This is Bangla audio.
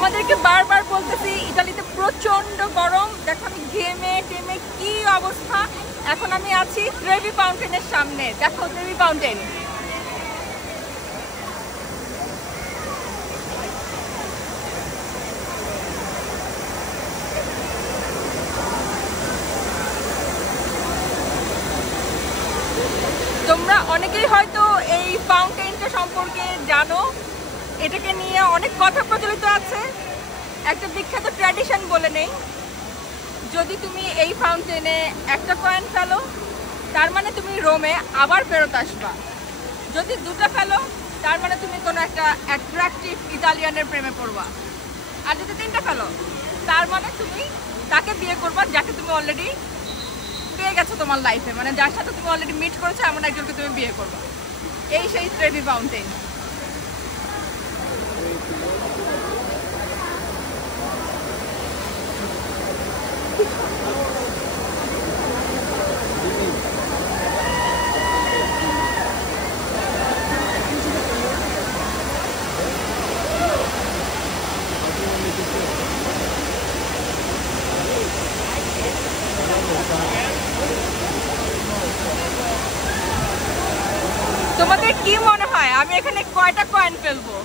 তোমাদেরকে বারবার বলতেছি ইতালিতে প্রচন্ড গরম। দেখো আমি ঘেমে টেমে কি অবস্থা। এখন আমি আছি ট্রেভি ফাউন্টেনের সামনে। দেখো ট্রেভি ফাউন্টেন। তোমরা অনেকেই হয়তো এই ফাউন্টেনটা সম্পর্কে জানো। এটাকে নিয়ে অনেক কথা প্রচলিত আছে। একটা বিখ্যাত ট্র্যাডিশন বলে নেই, যদি তুমি এই ফাউন্টেনে একটা কয়েন ফেলো তার মানে তুমি রোমে আবার ফেরত আসবা। যদি দুটো ফেলো তার মানে তুমি কোনো একটা অ্যাট্রাকটিভ ইতালিয়ানের প্রেমে পড়বা। আর যদি তিনটা ফেলো তার মানে তুমি তাকে বিয়ে করবা যাকে তুমি অলরেডি পেয়ে গেছো তোমার লাইফে, মানে যার সাথে তুমি অলরেডি মিট করেছো এমন একজনকে তুমি বিয়ে করবা। এই সেই ট্রেভি ফাউন্টেন। তোমাদের কি মনে হয় আমি এখানে কয়টা কয়েন ফেলবো?